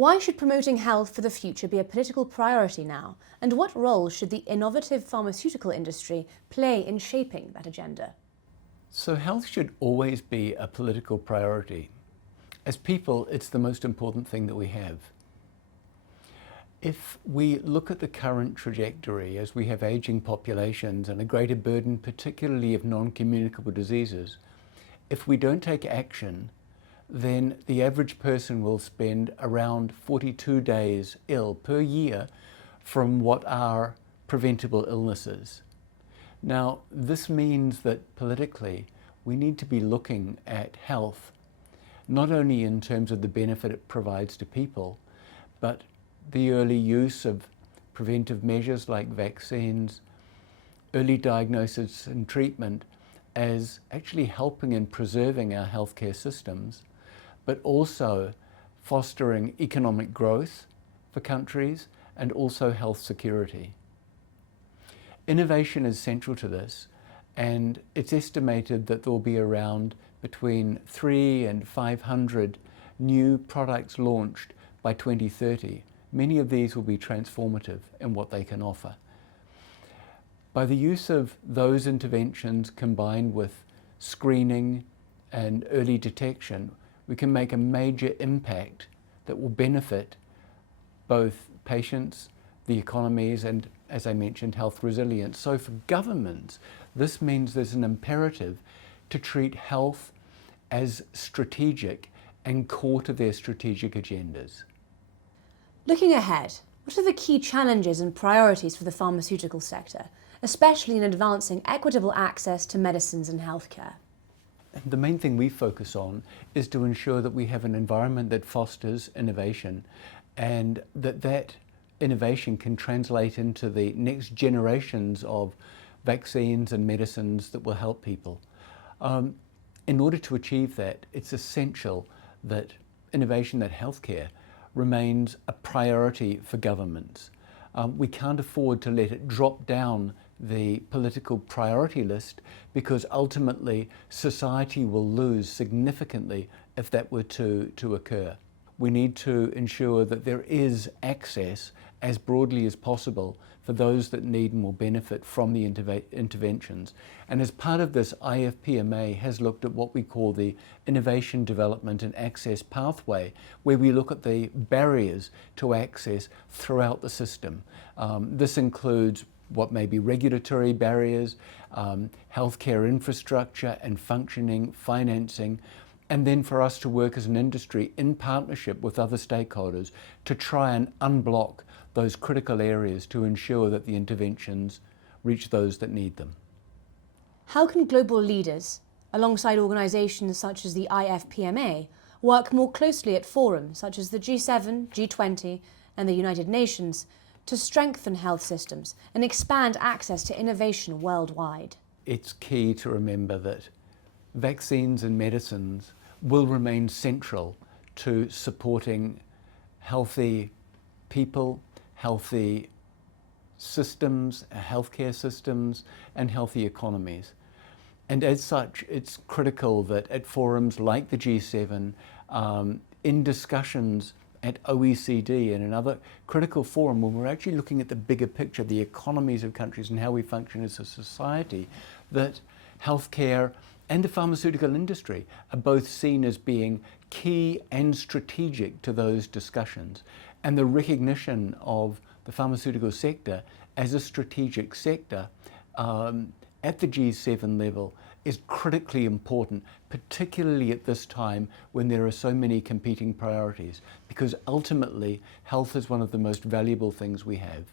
Why should promoting health for the future be a political priority now? And what role should the innovative pharmaceutical industry play in shaping that agenda? So health should always be a political priority. As people, it's the most important thing that we have. If we look at the current trajectory as we have aging populations and a greater burden, particularly of non-communicable diseases, if we don't take action, then the average person will spend around 42 days ill per year from what are preventable illnesses. Now, this means that politically we need to be looking at health, not only in terms of the benefit it provides to people, but the early use of preventive measures like vaccines, early diagnosis and treatment as actually helping and preserving our healthcare systems, but also fostering economic growth for countries and also health security. Innovation is central to this, and it's estimated that there will be around between 300 and 500 new products launched by 2030. Many of these will be transformative in what they can offer. By the use of those interventions combined with screening and early detection, we can make a major impact that will benefit both patients, the economies, and, as I mentioned, health resilience. So for governments, this means there's an imperative to treat health as strategic and core to their strategic agendas. Looking ahead, what are the key challenges and priorities for the pharmaceutical sector, especially in advancing equitable access to medicines and healthcare? The main thing we focus on is to ensure that we have an environment that fosters innovation and that innovation can translate into the next generations of vaccines and medicines that will help people. In order to achieve that, it's essential that innovation, that healthcare, remains a priority for governments. We can't afford to let it drop down the political priority list, because ultimately society will lose significantly if that were to occur. We need to ensure that there is access as broadly as possible for those that need and will benefit from the interventions. And as part of this, IFPMA has looked at what we call the Innovation Development and Access Pathway, where we look at the barriers to access throughout the system. This includes what may be regulatory barriers, healthcare infrastructure and functioning, financing, and then for us to work as an industry in partnership with other stakeholders to try and unblock those critical areas to ensure that the interventions reach those that need them. How can global leaders, alongside organisations such as the IFPMA, work more closely at forums such as the G7, G20 and the United Nations to strengthen health systems and expand access to innovation worldwide? It's key to remember that vaccines and medicines will remain central to supporting healthy people, healthy systems, healthcare systems, and healthy economies. And as such, it's critical that at forums like the G7, in discussions at OECD and another critical forum when we're actually looking at the bigger picture, the economies of countries and how we function as a society, that healthcare and the pharmaceutical industry are both seen as being key and strategic to those discussions. And the recognition of the pharmaceutical sector as a strategic sector at the G7 level is critically important, particularly at this time when there are so many competing priorities, because ultimately health is one of the most valuable things we have.